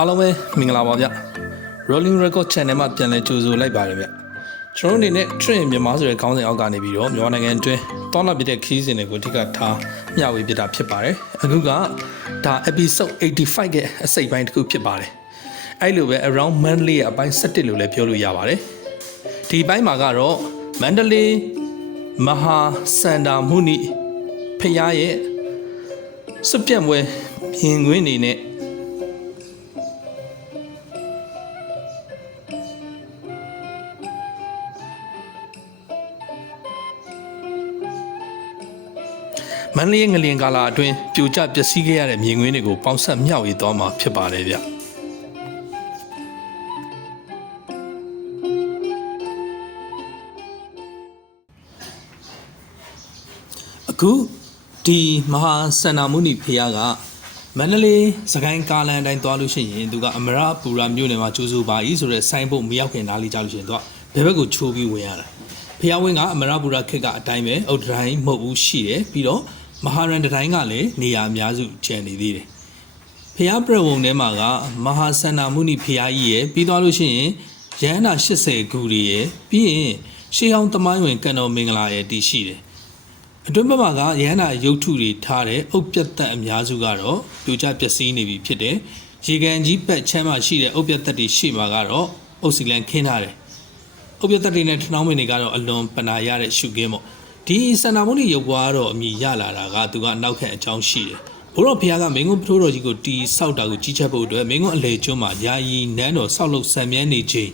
အားလုံးပဲမင်္ဂလာပါဗျ Rolling Record Channel မှာပြန်လည်ကြိုဆိုလိုက်ပါတယ်ဗျကျွန်တော်တို့အနေနဲ့ Train မြန်မာဆိုတဲ့ခေါင်းစဉ်အောက်ကနေပြီးတော့မြန်မာနိုင်ငံအတွင်းတောင်းလာပြတဲ့ခီးစဉ်တွေကိုအဓိကထားမျှဝေပြတာဖြစ်ပါတယ်အခုကဒါ episode 85ရဲ့အစိတ်ပိုင်းတစ်ခုဖြစ်ပါတယ်အဲ့လိုပဲ around Mandalay ရဲ့အပိုင်း17လို့လည်းပြောလို့ရပါတယ်ဒီပိုင်းမှာကတော့ Mandalay မဟာစန္ဒာမုနိဖျားရဲ့စွပ်ပြတ်ပွဲပြင်ခွင်းနေနဲ့ မန္တလေးရဲ့ငလျင်ကာလာအတွင်းပြိုကျပျက်စီးခဲ့ရတဲ့မြေငွေးတွေကိုပေါင်းဆက်မျှဝေသွားမှာဖြစ်ပါတယ်ဗျအခုဒီမဟာစန္နာမုနိဖျားကမန္တလေးစကိုင်းကားလန်အတိုင်းသွားလို့ရှိရင်သူကအမရပူရာမြို့နယ်မှာကျိုးစုပါဤဆိုတဲ့ဆိုင်းဘုတ်မရောက်ခင်နားလေးကြလို့ရှိရင်သူကဘယ်ဘက်ကိုချိုးပြီးဝင်ရတာဖျားဝင်းကအမရပူရာခက်ကအတိုင်းပဲအုတ်တိုင်းမဟုတ်ဘူးရှိတယ်ပြီးတော့ မဟာရန်တိုင်းကလည်းနေရာအများစုကျန်နေသေးတယ်ဖျားပြဝုံထဲမှာကမဟာစန္နာမုနိဖျားကြီးရဲ့ပြီးသွားလို့ရှိရင်ရဟန္တာ80ခုတွေရဲ့ပြီးရင်ရှေးဟောင်းသမိုင်းဝင်ကံတော်မင်္ဂလာရဲ့တည်ရှိတယ်အတွင်းဘက်မှာကရဟန္တာရုပ်ထုတွေထားတဲ့အုတ်ပြတ်သက်အများစုကတော့လူကြပျက်စီးနေပြီဖြစ်တယ်။ရေကန်ကြီးပက်ချမ်းမှာရှိတဲ့အုတ်ပြတ်သက်တွေရှေ့မှာကတော့အုတ်စီလန်ခင်းထားတယ်။အုတ်ပြတ်သက်တွေနဲ့ထနှောင်းမင်းတွေကတော့အလွန်ပနာရတဲ့ရှုခင်းပေါ့။ ဒီစန္ဒမုန်ရုပ်ပွားတော့အမိရလာတာကသူကနောက်ခက်အကြောင်းရှိတယ်။ဘိုးတော်ဖခင်ကမင်းကုန်းပထိုးတော်ကြီးကိုတီဆောက်တာကိုကြီးချက်ဖို့အတွက်မင်းကုန်းအလေကျွန်းမှာယာယီနန်းတော်ဆောက်လုပ်ဆံမြဲနေချိန်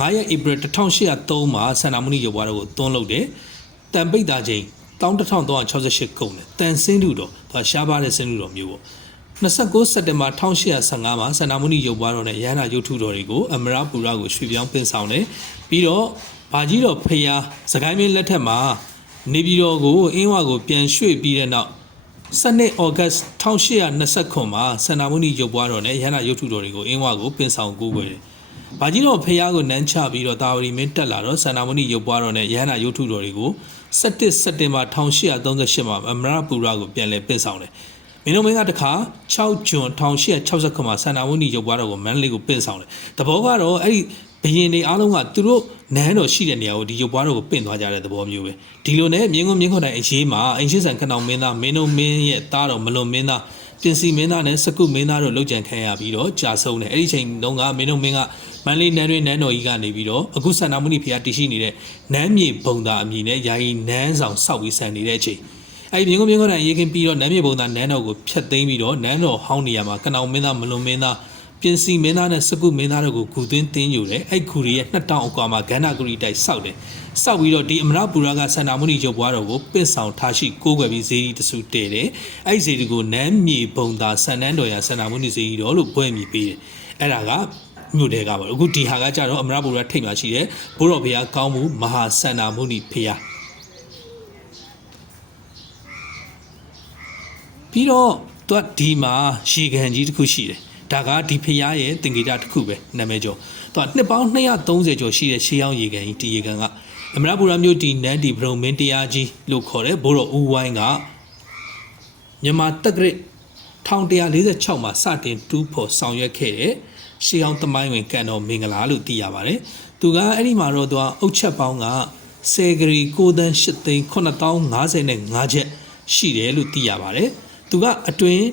9ရက်ဧပြီ1803မှာစန္ဒမုန်ရုပ်ပွားတော်ကိုသွန်းလုပ်တယ်။တန်ပိတ်တာချိန်11368ကုန်တယ်တန်စင်းတူတော်သူရှားပါတဲ့စင်းတူတော်မျိုးပေါ့29စက်တင်ဘာ1815မှာစန္ဒမုနိရုပ်ပွားတော်နဲ့ရဟန္တာရုပ်ထုတော်တွေကိုအမရပူရကိုရွှေ့ပြောင်းပင့်ဆောင်တယ်ပြီးတော့ဘာကြီးတော်ဖျားစကိုင်းမင်းလက်ထက်မှာ နေပြည်တော်ကိုအင်းဝကိုပြန်ရွှေ့ပြီးတဲ့နောက်စနေဩဂတ်1829မှာစန္ဒမုနိရုပ်ပွားတော်နဲ့ရဟန္တာရုပ်ထုတော်တွေကိုအင်းဝကိုပင့်ဆောင်ကိုးကွယ်တယ်။ဘာကြီးတော်ဖះကိုနန်းချပြီးတော့တာဝရီမင်းတက်လာတော့စန္ဒမုနိရုပ်ပွားတော်နဲ့ရဟန္တာရုပ်ထုတော်တွေကို17စက်တင်ဘာ1838မှာအမရပူရကိုပြန်လည်ပင့်ဆောင်တယ်။ မင်းတို့မင်းကတခါ6ဂျွန်1869မှာစန္ဒမုနိရုပ်ပွားတော်ကိုမန္တလေးကိုပင့်ဆောင်တယ်။တဘောကတော့အဲ့ဒီဘရင်တွေအားလုံးကသူတို့နန်းတော်ရှိတဲ့နေရာကိုဒီရုပ်ပွားတော်ကိုပင့်သွားကြတဲ့သဘောမျိုးပဲ။ဒီလိုနဲ့မြင်းကုန်းမြင်းခွန်တိုင်အရေးမှာအင်ရှိဆန်ခဏောင်မင်းသားမင်းတို့မင်းရဲ့သားတော်မလွန်မင်းသားပြင်စီမင်းသားနဲ့စကုမင်းသားတို့လောက်ကြံခံရပြီးတော့ကြာဆုံးတယ်။အဲ့ဒီချိန်တုန်းကမင်းတို့မင်းကမန္တလေးနန်းတွင်နန်းတော်ကြီးကနေပြီးတော့အခုဆန္ဒမုနိဖျားတည်ရှိနေတဲ့နန်းမြေဘုံသားအမည်နဲ့ယာယီနန်းဆောင်ဆောက်ပြီးဆန်နေတဲ့အချိန် အဲ့ဒီမြင်းကုန်းမြင်းကုန်းတိုင်ရေခင်ပြီးတော့နန်းမြေဘုံသားနန်းတော်ကိုဖျက်သိမ်းပြီးတော့နန်းတော်ဟောင်းနေရာမှာကနောင်မင်းသားမလွန်မင်းသားပြင်စီမင်းသားနဲ့စကုမင်းသားတို့ကိုဂူသွင်းတင်းယူတယ်အဲ့ဂူရီရဲ့နှစ်တောင်အကွာမှာဂန္ဓာဂူရီတိုက်ဆောက်တယ်ဆောက်ပြီးတော့ဒီအမရပူရကဆန္ဒမုနိရုပ်ပွားတော်ကိုပင့်ဆောင်ထားရှိကိုးကွယ်ပြီးဇေဒီတဆူတည်တယ်အဲ့ဒီဇေဒီကိုနန်းမြေဘုံသားဆန္ဒန်းတော်ရဆန္ဒမုနိဇေဒီတော်လို့ဘွဲ့မြည်ပေးတယ်အဲ့ဒါကမြို့တဲကပါအခုဒီဟာကကြတော့အမရပူရထိတ်မှာရှိတယ်ဘိုးတော်ဘုရားကောင်းမှုမဟာဆန္ဒမုနိဖရာ ပြီးတော့သူကဒီမှာရေကန်ကြီးတစ်ခုရှိတယ်ဒါကဒီဖရာရဲ့တင်္ကေတတစ်ခုပဲနာမည်ကျော်သူကနှစ်ပေါင်း230ကျော်ရှိတဲ့ရှေးဟောင်းရေကန်ကြီးဒီရေကန်ကအမရပူရမြို့ဒီနန်းဒီဘရုံမင်းတရားကြီးလို့ခေါ်တယ်ဘိုးတော်ဦးဝိုင်းကမြန်မာတက္ကရာ1146မှာစတင်တူးဖော်ဆောင်ရွက်ခဲ့တဲ့ရှေးဟောင်းသမိုင်းဝင်ကန်တော်မင်္ဂလာလို့သိရပါတယ်။သူကအဲ့ဒီမှာတော့သူကအုတ်ချက်ပေါင်းက10ဂရီ9တန်း8သိန်း9055ချက်ရှိတယ်လို့သိရပါတယ်။ သူကအတွင်း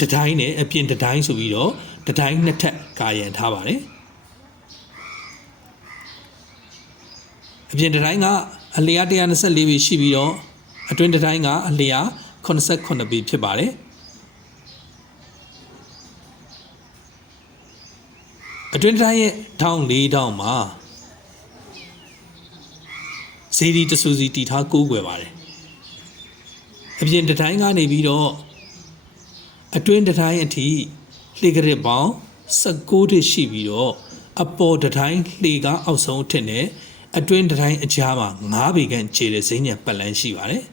တတိုင်းနဲ့အပြင်တတိုင်းဆိုပြီးတော့တတိုင်းနှစ်ထပ်ကာရန်ထားပါတယ်။အပြင်တတိုင်းကအလျား124ပေရှိပြီးတော့အတွင်းတတိုင်းကအလျား89ပေဖြစ်ပါတယ်။အတွင်းတိုင်းရဲ့ထောင်း၄ထောင်းမှာဇီဒီတဆူစီတီထားကိုးကွယ်ပါတယ်အပြင်တတိုင်းကနေပြီးတော့ အတွင်းတတိုင်းအထိလှေကရစ်ပေါင်း16တိရှိပြီးတော့အပေါ်တတိုင်းလှေကားအောက်ဆုံးအထက်နဲ့အတွင်းတတိုင်းအကြားမှာ9ပေခန့်ခြေတဲ့ဇင်းညံပတ်လန်းရှိပါတယ်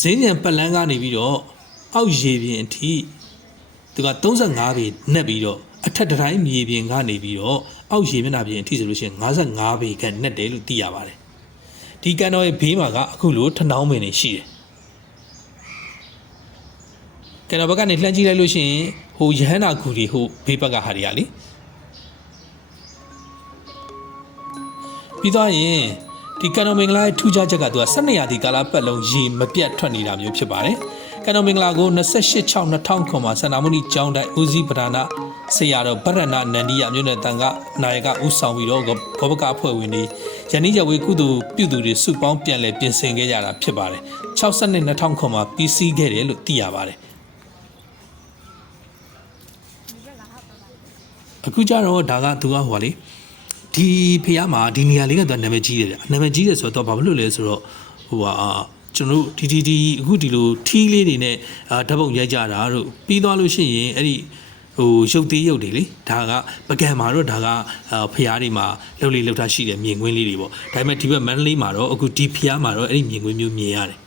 ဇင်းညံပတ်လန်းကနေပြီးတော့အောက်ရေပြင်အထိသူက35ပေနှက်ပြီးတော့အထက်တိုင်းမြေပြင်ကနေပြီးတော့အောက်ရေမျက်နှာပြင်အထိဆိုလို့ရှိရင်55ပေခန့်နှက်တယ်လို့သိရပါတယ်ဒီကန်တော်ရဲ့ဘေးမှာကအခုလိုထဏောင်းပင်တွေရှိတယ် ကဲတော့ဘက်ကနေလှမ်းကြည့်လိုက်လို့ရှိရင်ဟိုယဟန္တာဂူတွေဟိုဘေးဘက်ကဟာတွေကလေပြီးတော့ရင်ဒီကံတော်မင်္ဂလာရဲ့ထူးခြားချက်ကသူက12ရာသီကာလပတ်လုံးရေမပြတ်ထွက်နေတာမျိုးဖြစ်ပါတယ်ကံတော်မင်္ဂလာကို28/6/2000ခွန်မှာစန္ဒာမုနီကျောင်းတိုင်းဦးစီးပဓာနာဆရာတော်ဗရဏနန္ဒီယမြို့နယ်တန်ကနာယကဦးဆောင်ပြီးတော့ဘောဘကအဖွဲ့ဝင်တွေယနေ့ရဝေကုသိုလ်ပြုသူတွေစုပေါင်းပြန်လည်ပြင်ဆင်ခဲ့ကြတာဖြစ်ပါတယ်62/2000ခွန်မှာပြီးစီးခဲ့တယ်လို့သိရပါတယ် အခုကျတော့ဒါကသူကဟိုပါလေဒီဖះမှာဒီနေရာလေးကသူနာမည်ကြီးတယ်ဗျနာမည်ကြီးတယ်ဆိုတော့ဘာဖြစ်လို့လဲဆိုတော့ဟိုဟာကျွန်တော်တို့ဒီဒီဒီအခုဒီလိုထီးလေးတွေနဲ့အာဓာတ်ပုံရိုက်ကြတာတို့ပြီးသွားလို့ရှိရင်အဲ့ဒီဟိုရုပ်သေးရုပ်တွေလေဒါကပကံမှာတော့ဒါကအာဖះတွေမှာလှုပ်လေးလှုပ်ထားရှိတယ်မြင်ကွင်းလေးတွေပေါ့ဒါပေမဲ့ဒီဘက်မန္တလေးမှာတော့အခုဒီဖះမှာတော့အဲ့ဒီမြင်ကွင်းမျိုးမြင်ရတယ်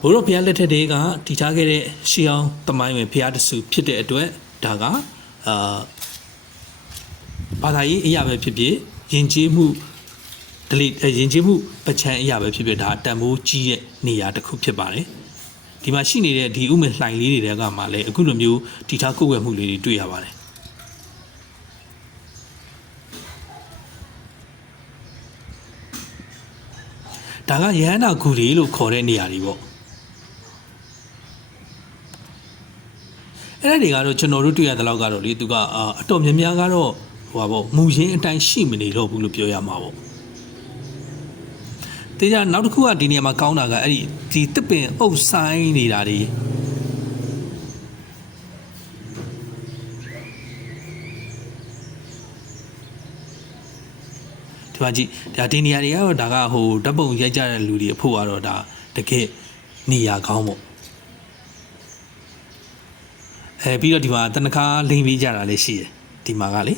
ဘိုးတော်ဖះလက်ထက်တွေကတည်ထားခဲ့တဲ့ရှီအောင်တမိုင်းဝင်ဖះတဆူဖြစ်တဲ့အတွက်ဒါကအာ ဘာသာရေးအရာပဲဖြစ်ဖြစ်ယဉ်ကျေးမှုဒလိယဉ်ကျေးမှုပချမ်းအရာပဲဖြစ်ဖြစ်ဒါတန်ဖိုးကြီးရဲ့နေရာတစ်ခုဖြစ်ပါတယ်ဒီမှာရှိနေတဲ့ဒီဥမင်လှိုင်လေးတွေကမှလည်းအခုလိုမျိုးတီထားကိုယ်ွယ်မှုလေးတွေတွေ့ရပါတယ်ဒါကရဟန္တာဂူရီလို့ခေါ်တဲ့နေရာတွေပေါ့ အဲ့ဒါတွေကတော့ကျွန်တော်တို့တွေ့ရတဲ့လောက်ကတော့လေသူကအတော်များများကတော့ဟိုပါပေါ့မူရင်းအတိုင်းရှိမနေတော့ဘူးလို့ပြောရမှာပေါ့တေးကြနောက်တစ်ခုကဒီနေရာမှာကောင်းတာကအဲ့ဒီဒီတစ်ပင်အုပ်ဆိုင်နေတာတွေဒီမှာကြည့်ဒါဒီနေရာတွေကတော့ဒါကဟိုဓာတ်ပုံရိုက်ကြတဲ့လူတွေအဖို့ကတော့ဒါတကယ်နေရာကောင်းပေါ့ အဲပြီးတော့ဒီမှာတနခါလိမ့်ပေးကြတာလည်းရှိတယ်ဒီမှာကလေ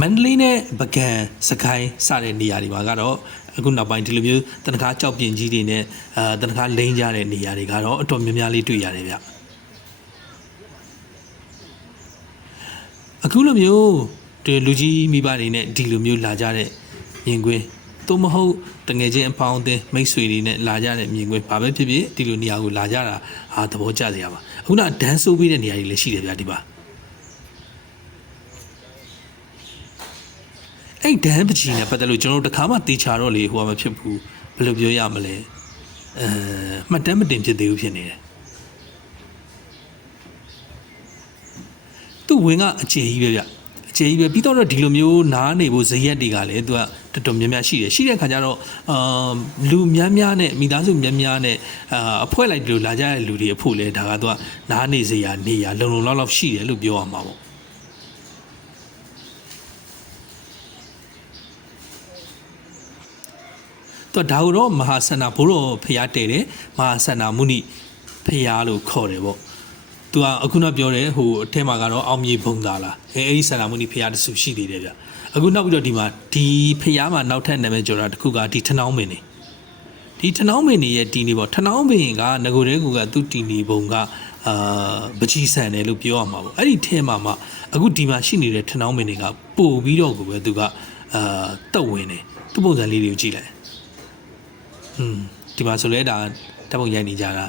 မန္တလေးနဲ့ပကံစကိုင်းစတဲ့နေရာတွေမှာကတော့အခုနောက်ပိုင်းဒီလိုမျိုးတနခါကြောက်ပြင်ကြီးတွေနဲ့အာတနခါလိမ့်ကြတဲ့နေရာတွေကတော့အတော်များများလေးတွေ့ရတယ်ဗျအခုလိုမျိုးဒီလူကြီးမိဘတွေနဲ့ဒီလိုမျိုးလာကြတဲ့မြင်ကွင်း သို့မဟုတ်တငယ်ချင်းအပေါင်းအသင်းမိတ်ဆွေတွေနဲ့လာကြတဲ့မြင်ကွင်းဘာပဲဖြစ်ဖြစ်ဒီလိုနေရာကိုလာကြတာဟာသဘောကျစရာပါအခုနဒန်းဆိုးပေးတဲ့နေရာတွေလည်းရှိတယ်ဗျဒီပါအဲ့ဒန်းပကြီးနဲ့ပတ်သက်လို့ကျွန်တော်တို့တခါမှတေချာတော့လေဟိုကမဖြစ်ဘူးဘယ်လိုပြောရမလဲအဲမှတ်တမ်းမတင်ဖြစ်သေးဘူးဖြစ်နေတယ်သူ့ဝင်ကအခြေကြီးပဲဗျ အခြေကြီးပဲပြီးတော့ဒီလိုမျိုးနားနေဖို့ဇရက်တွေကလည်းသူကတော်တော်များများရှိတယ်ရှိတဲ့ခါကျတော့အာလူများများနဲ့မိသားစုများများနဲ့အာအဖွဲလိုက်ဒီလိုလာကြတဲ့လူတွေအဖို့လဲဒါကသူကနားနေစရာနေရလုံလုံလောက်လောက်ရှိတယ်လို့ပြောရမှာပေါ့တော့ဒါကိုတော့မဟာဆန္ဒဘိုးတော်ဖျားတည်တယ်မဟာဆန္ဒမုနိဖျားလို့ခေါ်တယ်ပေါ့ သူကအခုနပြောတယ်ဟိုအထက်မှာကတော့အောင်မြေဘုံသားလားအဲအဲ့ဒီဆန္ဒမုနိဖျားတဆူရှိသေးတယ်ဗျအခုနောက်ပြီးတော့ဒီမှာဒီဖျားမှာနောက်ထပ်နာမည်ကျော်တာတစ်ခုကဒီထနောင်းမင်းနေဒီထနောင်းမင်းနေရဲ့တီနေပေါ့ထနောင်းမင်းကငကိုတဲကူကသူ့တီနေပုံကအာပကြီးဆန်တယ်လို့ပြောရမှာပေါ့အဲ့ဒီထဲမှာမှအခုဒီမှာရှိနေတဲ့ထနောင်းမင်းတွေကပို့ပြီးတော့ကိုပဲသူကအာတက်ဝင်တယ်သူ့ပုံစံလေးတွေကိုကြည့်လိုက်อืมဒီမှာဆိုလဲဒါဓာတ်ပုံရိုက်နေကြတာ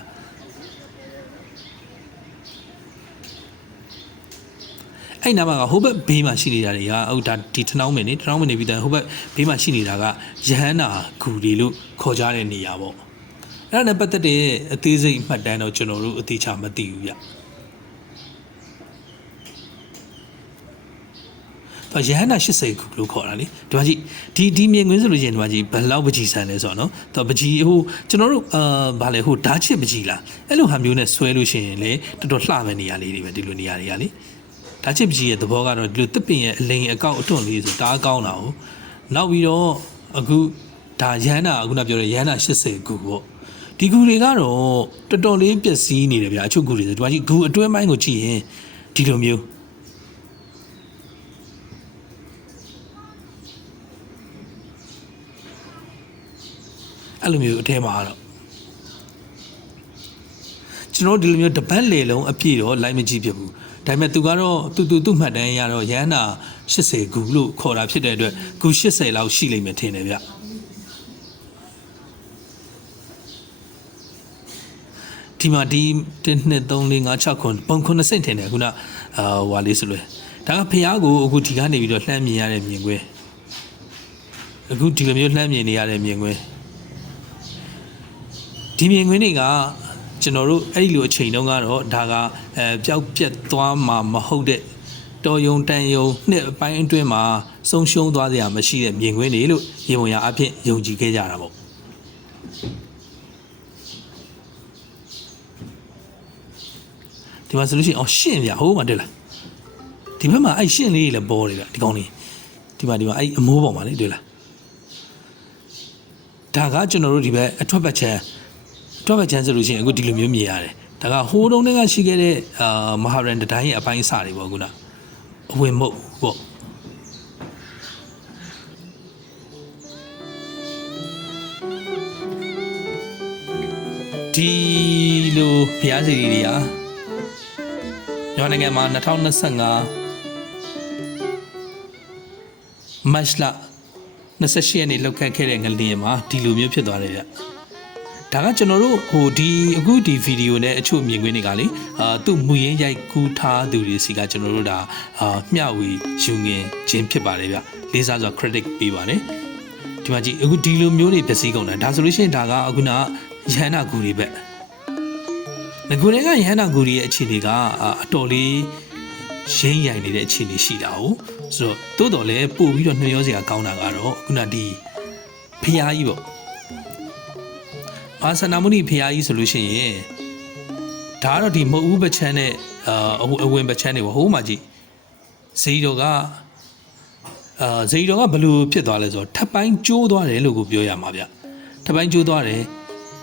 အဲ့နားမှာကဟိုဘက်ဘေးမှာရှိနေတာတွေကဟုတ်ဒါဒီထနောင်းမင်းနေထနောင်းမင်းနေပြီးတော့ဟိုဘက်ဘေးမှာရှိနေတာကယဟန္တာဂူတွေလို့ခေါ်ကြတဲ့နေရာပေါ့အဲ့ဒါနဲ့ပတ်သက်တဲ့အသေးစိတ်မှတ်တမ်းတော့ကျွန်တော်တို့အသေးချာမသိဘူးဗျတော့ရဟန္တာ80ခုလို့ခေါ်တာလေဒီမှာကြည့်ဒီဒီမြင်ကွင်းဆိုလို့ရှိရင်ဒီမှာကြည့်ဘယ်လောက်ပကြီးဆန်လဲဆိုတော့နော်တော့ပကြီးဟိုကျွန်တော်တို့အာဗာလေဟိုဓာချစ်ပကြီးလားအဲ့လိုဟာမျိုးနဲ့ဆွဲလို့ရှိရင်လေတော်တော်လှမဲ့နေရာလေးတွေပဲဒီလိုနေရာတွေကလေ ဓာချစ်ပကြီးရဲ့သဘောကတော့ဒီလိုတစ်ပင်ရဲ့အလိန်အကောက်အထွန့်လေးဆိုတအားကောင်းတာ哦နောက်ပြီးတော့အခုဒါရဟန္တာအခုနပြောတဲ့ရဟန္တာ80ခုပေါ့ဒီဂူတွေကတော့တော်တော်လေးပျက်စီးနေတယ်ဗျာအချို့ဂူတွေဆိုဒီမှာကြီးဂူအတွင်းပိုင်းကိုကြည့်ရင်ဒီလိုမျိုးအဲ့လိုမျိုးအထဲမှာတော့ကျွန်တော်ဒီလိုမျိုးတပတ်လေလုံးအပြည့်တော့လိုက်မကြည့်ဖြစ်ဘူး ဒါပေမဲ့သူကတော့သူသူသူ့မှတ်တမ်းရတော့ရဟန္တာ80ဂူလို့ခေါ်တာဖြစ်တဲ့အတွက်ဂူ80လောက်ရှိလိမ့်မယ်ထင်တယ်ဗျဒီမှာဒီ1 2 3 4 5 6ခုပုံ9ဆင့်ထင်တယ်ခုနအာဟိုဟာလေးဆိုလွယ်ဒါကဖះကိုအခုဒီကနေပြီးတော့လှမ်းမြင်ရတဲ့မြင်ကွင်းအခုဒီလိုမျိုးလှမ်းမြင်နေရတဲ့မြင်ကွင်းဒီမြင်ကွင်းတွေက ကျွန်တော်တို့အဲ့ဒီလိုအချိန်တုန်းကတော့ဒါကအဲပျောက်ပြက်သွားမှာမဟုတ်တဲ့တော်ယုံတန်ယုံနှစ်အပိုင်းအတွင်းမှာဆုံးရှုံးသွားစရာမရှိတဲ့မြင်ကွင်းတွေလို့ရေပုံရအဖြစ်ယုံကြည်ခဲ့ကြတာပေါ့ဒီမှာဆိုလို့ရှိရင်အော်ရှင့်ဗျဟိုးမှာတက်လာဒီဘက်မှာအဲ့ရှင့်လေးတွေလည်းပေါ်တယ်ဗျဒီကောင်လေးဒီမှာဒီမှာအဲ့အမိုးပေါ်မှာလေတွေ့လားဒါကကျွန်တော်တို့ဒီဘက်အထွက်ဘက်ချမ်း အထွက်ဘက်ချမ်းဆိုလို့ရှိရင်အခုဒီလိုမျိုးမြင်ရတယ်ဒါကဟိုးတုံးတွေကရှိခဲ့တဲ့အာမဟာရန်တတိုင်းရဲ့အပိုင်းအစတွေပေါ့ခုနအဝင်မုတ်ပေါ့ဒီလိုဘုရားစီတွေကမြန်မာနိုင်ငံမှာ2025မတ်လ28ရက်နေ့လောက်ခတ်ခဲ့တဲ့ငလျင်မှာဒီလိုမျိုးဖြစ်သွားတယ်ဗျ ဒါကကျွန်တော်တို့ဟိုဒီအခုဒီဗီဒီယိုနဲ့အချို့မြင်ကွင်းတွေကလေအာသူ့မူရင်းရိုက်ကူးထားသူတွေစီကကျွန်တော်တို့ဒါအာမျှဝေယူငင်ခြင်းဖြစ်ပါတယ်ဗျလေးစားစွာ credit ပေးပါတယ်ဒီမှာကြည့်အခုဒီလိုမျိုးတွေပျက်စီးကုန်တာဒါဆိုလို့ရှိရင်ဒါကအခုနရဟန္တာဂူတွေပဲငကူတွေကရဟန္တာဂူတွေရဲ့အခြေအနေကအတော်လေးရင်းရိုင်နေတဲ့အခြေအနေရှိတာ哦ဆိုတော့တိုးတော်လည်းပို့ပြီးတော့နှွေရောစရာကောင်းတာကတော့ခုနဒီဖျားကြီးပေါ့ ဘာသနာမုနိဖျားကြီးဆိုလို့ရှိရင်ဒါကတော့ဒီမဟုတ်ဘူးပချမ်းနဲ့အာအဝအဝင်ပချမ်းတွေပေါ့ဟိုမှာကြည့်ဇီတော်ကအာဇီတော်ကဘယ်လိုဖြစ်သွားလဲဆိုတော့ထပ်ပိုင်းကျိုးသွားတယ်လို့ကိုပြောရမှာဗျထပ်ပိုင်းကျိုးသွားတယ်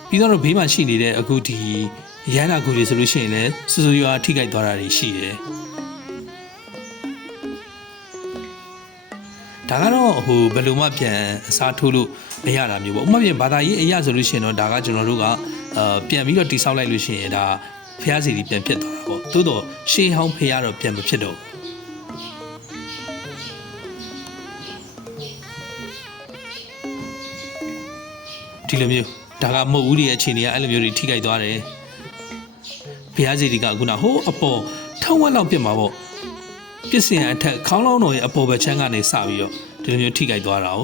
ပြီးတော့ဘေးမှာရှိနေတဲ့အခုဒီရဟန္တာဂူတွေဆိုလို့ရှိရင်လည်းစူစူရွာထိခိုက်သွားတာတွေရှိတယ် ဒါကတော့ဟိုဘယ်လိုမှပြန်အစားထိုးလို့မရတာမျိုးပေါ့ဥပမာပြန်ဘာသာရေးအရာဆိုလို့ရှိရင်တော့ဒါကကျွန်တော်တို့ကအာပြန်ပြီးတော့တိဆောက်လိုက်လို့ရှိရင်ဒါဖျားစီကြီးပြန်ဖြစ်သွားတာပေါ့သို့တော့ရှေးဟောင်းဖျားတော့ပြန်မဖြစ်တော့ဘူးဒီလိုမျိုးဒါကမဟုတ်ဘူးဒီရဲ့အခြေအနေကအဲ့လိုမျိုးတွေထိခိုက်သွားတယ်ဖျားစီကြီးကခုနဟိုးအပေါ်ထောက်ဝက်လောက်ပြစ်မှာပေါ့ ပြစ်စင်အထက်ခေါင်းလောင်းတော်ရဲ့အပေါ်ဘက်ချမ်းကနေစပြီးတော့ဒီလိုမျိုးထိခိုက်သွားတာ哦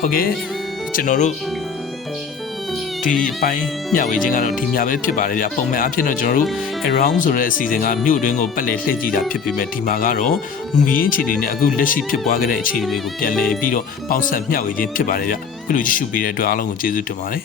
ဟုတ်ကဲ့ကျွန်တော်တို့ဒီအပိုင်းမျှဝေခြင်းကတော့ဒီမျှပဲဖြစ်ပါတယ်ဗျပုံမှန်အဖြစ်တော့ကျွန်တော်တို့ around ဆိုတဲ့အစီအစဉ်ကမြို့တွင်းကိုပတ်လည်လှည့်ကြည့်တာဖြစ်ပေမဲ့ဒီမှာကတော့မူရင်းအခြေအနေနဲ့အခုလက်ရှိဖြစ်ပွားခဲ့တဲ့အခြေအနေတွေကိုပြန်လည်ပြီးတော့ပေါင်းစပ်မျှဝေခြင်းဖြစ်ပါတယ်ဗျအခုလိုကြည့်ရှုပေးတဲ့အတွက်အားလုံးကိုကျေးဇူးတင်ပါတယ်